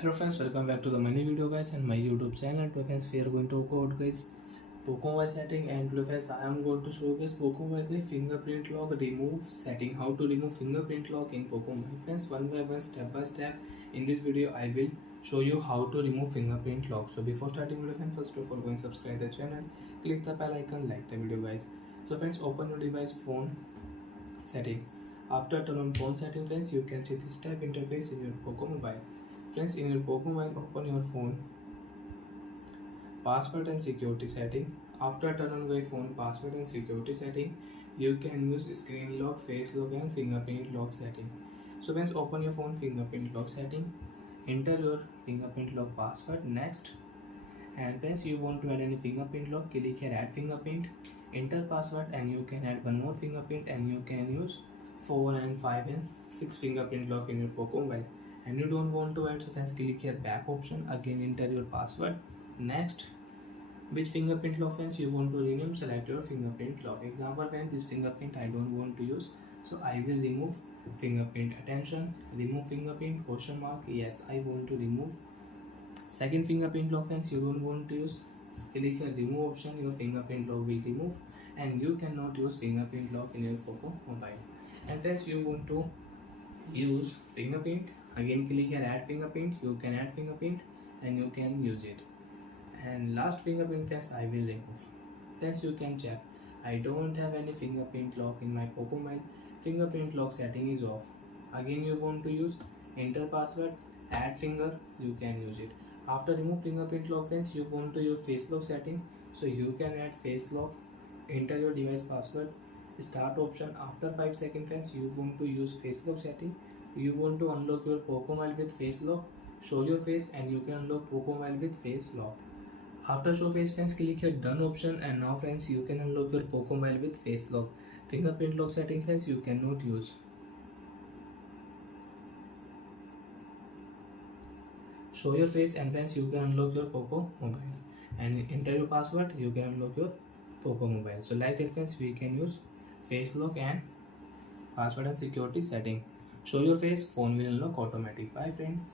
Hello friends, welcome back to the money video guys and my YouTube channel. Today friends, we are going to go out guys Poco mobile setting, and today friends I am going to show guys Poco mobile fingerprint lock remove setting. How to remove fingerprint lock in Poco mobile friends, one by one, step by step. In this video I will show you how to remove fingerprint lock. So before starting video friends, first of all go and subscribe the channel, click the bell icon, like the video guys. So friends, open your device phone setting. After turn on phone setting friends, you can see this type interface in your Poco mobile. Friends, in your Poco mobile, open your phone password and security setting. After turn on your phone password and security setting, you can use screen lock, face lock and fingerprint lock setting. So friends, open your phone fingerprint lock setting, enter your fingerprint lock password. Next, and friends, you want to add any fingerprint lock, click here add fingerprint, enter password, and you can add one more fingerprint, and you can use 4 and 5 and 6 fingerprint lock in your Poco mobile. And you don't want to add, so friends, click here back option, again enter your password. Next, which fingerprint lock friends you want to rename, select your fingerprint lock. Example friends, this fingerprint I don't want to use, so I will remove fingerprint. Attention, remove fingerprint, question mark, yes I want to remove. Second fingerprint lock friends you don't want to use, click here remove option, your fingerprint lock will remove, and you cannot use fingerprint lock in your Poco mobile. And friends, you want to use fingerprint, again click here add fingerprint, you can add fingerprint and you can use it. And last fingerprint friends I will remove. Friends, you can check, I don't have any fingerprint lock in my Poco mobile, fingerprint lock setting is off. Again you want to use, enter password, add finger, you can use it. After remove fingerprint lock friends, you want to use face lock setting, so you can add face lock, enter your device password, start option. After 5 seconds friends, you want to use face lock setting, you want to unlock your Poco mobile with face lock, show your face and you can unlock Poco mobile with face lock. After show face friends, click here done option, and now friends you can unlock your Poco mobile with face lock. Fingerprint lock setting friends you cannot use. Show your face and friends you can unlock your Poco mobile, and enter your password, you can unlock your Poco mobile. So like that friends, we can use face lock and password and security setting. Show your face, phone will unlock automatic. Bye friends.